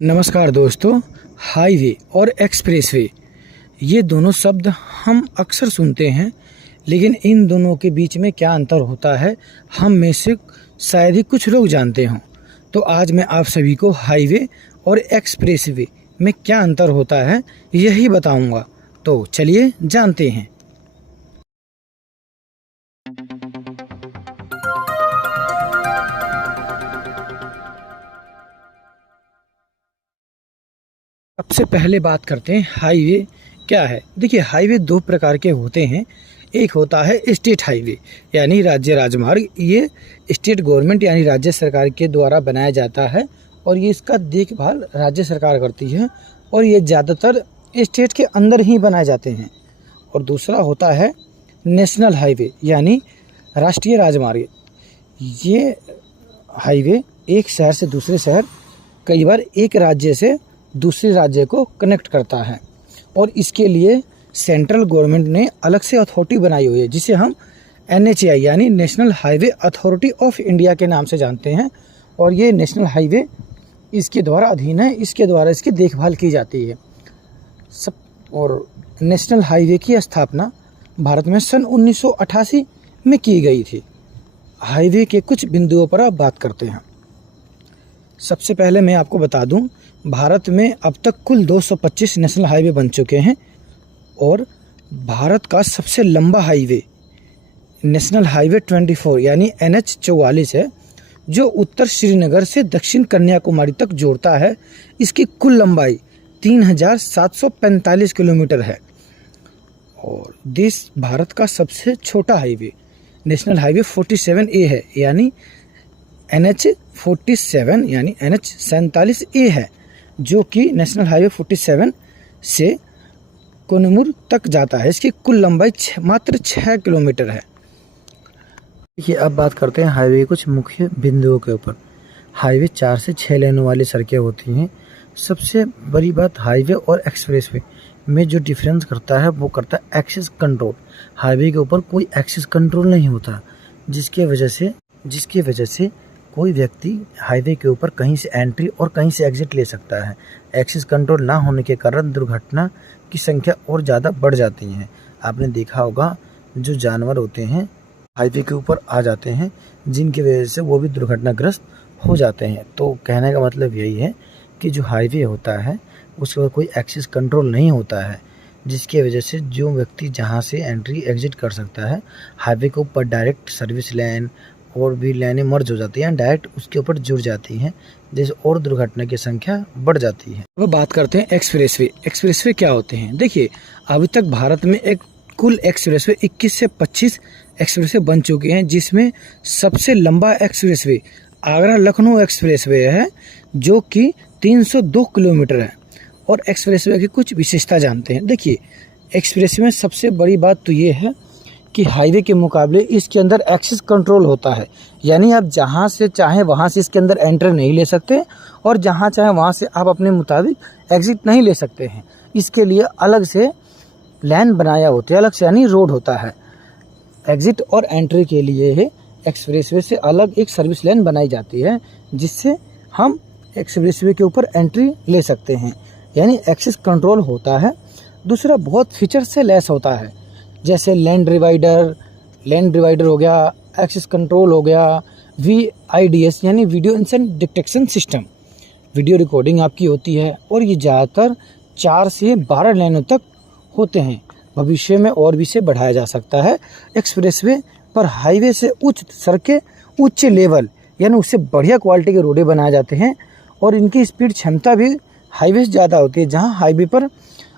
नमस्कार दोस्तों। हाईवे और एक्सप्रेसवे ये दोनों शब्द हम अक्सर सुनते हैं, लेकिन इन दोनों के बीच में क्या अंतर होता है हम में से शायद ही कुछ लोग जानते हों। तो आज मैं आप सभी को हाईवे और एक्सप्रेसवे में क्या अंतर होता है यही बताऊंगा। तो चलिए जानते हैं। सबसे पहले बात करते हैं हाईवे क्या है। देखिए, हाईवे दो प्रकार के होते हैं। एक होता है स्टेट हाईवे यानी राज्य राजमार्ग। ये स्टेट गवर्नमेंट यानी राज्य सरकार के द्वारा बनाया जाता है और ये इसका देखभाल राज्य सरकार करती है और ये ज़्यादातर स्टेट के अंदर ही बनाए जाते हैं। और दूसरा होता है नेशनल हाईवे यानी राष्ट्रीय राजमार्ग। ये हाईवे एक शहर से दूसरे शहर, कई बार एक राज्य से दूसरे राज्य को कनेक्ट करता है और इसके लिए सेंट्रल गवर्नमेंट ने अलग से अथॉरिटी बनाई हुई है जिसे हम NHAI यानी national highway authority of India के नाम से जानते हैं। और ये नेशनल हाईवे इसके द्वारा अधीन है, इसके द्वारा इसकी देखभाल की जाती है सब। और नेशनल हाईवे की स्थापना भारत में सन 1988 में की गई थी। हाईवे के कुछ बिंदुओं पर आप बात करते हैं। सबसे पहले मैं आपको बता दूं, भारत में अब तक कुल 225 नेशनल हाईवे बन चुके हैं और भारत का सबसे लंबा हाईवे नेशनल हाईवे 24 यानी NH 44 है, जो उत्तर श्रीनगर से दक्षिण कन्याकुमारी तक जोड़ता है। इसकी कुल लंबाई 3745 किलोमीटर है। और देश भारत का सबसे छोटा हाईवे नेशनल हाईवे 47A है यानी NH 47 यानी NH 47A है, जो कि नेशनल हाईवे 47 से कोनेरूर तक जाता है। इसकी कुल लंबाई मात्र 6 किलोमीटर है। देखिए, अब बात करते हैं हाईवे के कुछ मुख्य बिंदुओं के ऊपर। हाईवे 4 से 6 लेनों वाली सड़कें होती हैं। सबसे बड़ी बात हाईवे और एक्सप्रेसवे में जो डिफरेंस करता है वो करता है एक्सेस कंट्रोल। हाईवे के ऊपर कोई एक्सेस कंट्रोल नहीं होता, जिसके वजह से कोई व्यक्ति हाईवे के ऊपर कहीं से एंट्री और कहीं से एग्जिट ले सकता है। एक्सेस कंट्रोल ना होने के कारण दुर्घटना की संख्या और ज़्यादा बढ़ जाती है। आपने देखा होगा, जो जानवर होते हैं हाईवे के ऊपर आ जाते हैं, जिनकी वजह से वो भी दुर्घटनाग्रस्त हो जाते हैं। तो कहने का मतलब यही है कि जो हाईवे होता है उसके ऊपर कोई एक्सेस कंट्रोल नहीं होता है, जिसकी वजह से जो व्यक्ति जहाँ से एंट्री एग्जिट कर सकता है, हाईवे के ऊपर डायरेक्ट सर्विस लेन और भी लाइनें मर्ज हो जाती हैं, डायरेक्ट उसके ऊपर जुड़ जाती हैं, जैसे और दुर्घटना की संख्या बढ़ जाती है। अब बात करते हैं एक्सप्रेसवे। एक्सप्रेसवे क्या होते हैं? देखिए, अभी तक भारत में एक कुल एक्सप्रेसवे 21 से 25 एक्सप्रेसवे बन चुके हैं, जिसमें सबसे लंबा एक्सप्रेसवे आगरा लखनऊ एक्सप्रेसवे है, जो कि 302 किलोमीटर है। और एक्सप्रेसवे की कुछ विशेषता जानते हैं। देखिए, एक्सप्रेसवे में सबसे बड़ी बात तो ये है कि हाईवे के मुकाबले इसके अंदर एक्सेस कंट्रोल होता है, यानी आप जहां से चाहें वहां से इसके अंदर एंटर नहीं ले सकते और जहां चाहें वहां से आप अपने मुताबिक एग्जिट नहीं ले सकते हैं। इसके लिए अलग से लाइन बनाया होता है, अलग से यानी रोड होता है। एग्जिट और एंट्री के लिए एक्सप्रेसवे से अलग एक सर्विस लाइन बनाई जाती है, जिससे हम एक्सप्रेसवे के ऊपर एंट्री ले सकते हैं, यानी एक्सेस कंट्रोल होता है। दूसरा, बहुत फीचर से लेस होता है, जैसे लैंड डिवाइडर हो गया, एक्सेस कंट्रोल हो गया, VIDS यानी video incident detection system, video recording आपकी होती है। और ये ज़्यादातर 4 से 12 लाइनों तक होते हैं। भविष्य में और भी से बढ़ाया जा सकता है। एक्सप्रेसवे पर हाईवे से उच्च सड़कें, उच्च लेवल यानी उससे बढ़िया क्वालिटी के रोडें बनाए जाते हैं और इनकी स्पीड क्षमता भी हाईवे से ज़्यादा होती है। जहाँ हाईवे पर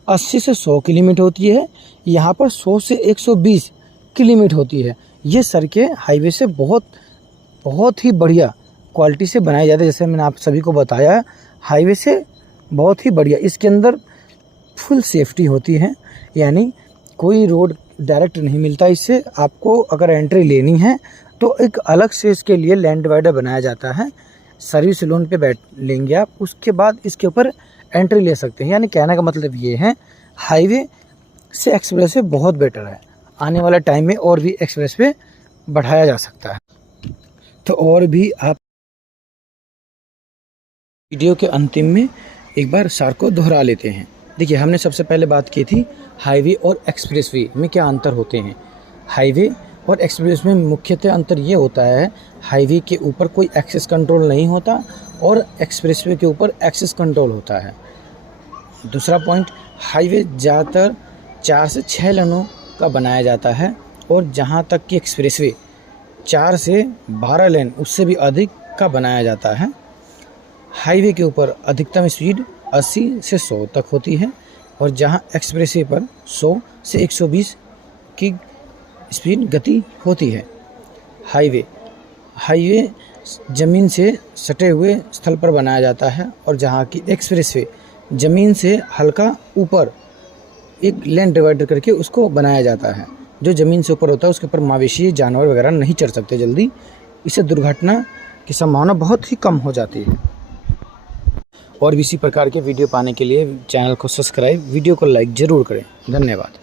80 से 100 किलोमीटर होती है, यहाँ पर 100 से 120 किलोमीटर होती है। ये सड़कें हाईवे से बहुत ही बढ़िया क्वालिटी से बनाई जाती है। जैसे मैंने आप सभी को बताया, हाईवे से बहुत ही बढ़िया। इसके अंदर फुल सेफ्टी होती है, यानी कोई रोड डायरेक्ट नहीं मिलता। इससे आपको अगर एंट्री लेनी है तो एक अलग से इसके लिए लैंड डिवाइडर बनाया जाता है। सर्विस लोन पे बैठ लेंगे आप, उसके बाद इसके ऊपर एंट्री ले सकते हैं। यानी कहने का मतलब ये है, हाईवे से एक्सप्रेसवे बहुत बेटर है। आने वाला टाइम में और भी एक्सप्रेसवे बढ़ाया जा सकता है। तो और भी आप वीडियो के अंतिम में एक बार सार को दोहरा लेते हैं। देखिए, हमने सबसे पहले बात की थी हाईवे और एक्सप्रेसवे में क्या अंतर होते हैं। हाईवे और एक्सप्रेस में मुख्यतः अंतर ये होता है, हाईवे के ऊपर कोई एक्सेस कंट्रोल नहीं होता और एक्सप्रेसवे के ऊपर एक्सेस कंट्रोल होता है। दूसरा पॉइंट, हाईवे ज़्यादातर 4 से 6 लेनों का बनाया जाता है और जहाँ तक कि एक्सप्रेसवे 4 से 12 लेन उससे भी अधिक का बनाया जाता है। हाईवे के ऊपर अधिकतम स्पीड 80 से 100 तक होती है और जहाँ एक्सप्रेसवे पर 100 से 120 की स्पीड गति होती है। हाईवे ज़मीन से सटे हुए स्थल पर बनाया जाता है और जहाँ की एक्सप्रेसवे ज़मीन से हल्का ऊपर एक लेन डिवाइडर करके उसको बनाया जाता है। जो ज़मीन से ऊपर होता है उसके ऊपर मवेशी जानवर वगैरह नहीं चढ़ सकते जल्दी, इससे दुर्घटना की संभावना बहुत ही कम हो जाती है। और भी इसी प्रकार के वीडियो पाने के लिए चैनल को सब्सक्राइब, वीडियो को लाइक ज़रूर करें। धन्यवाद।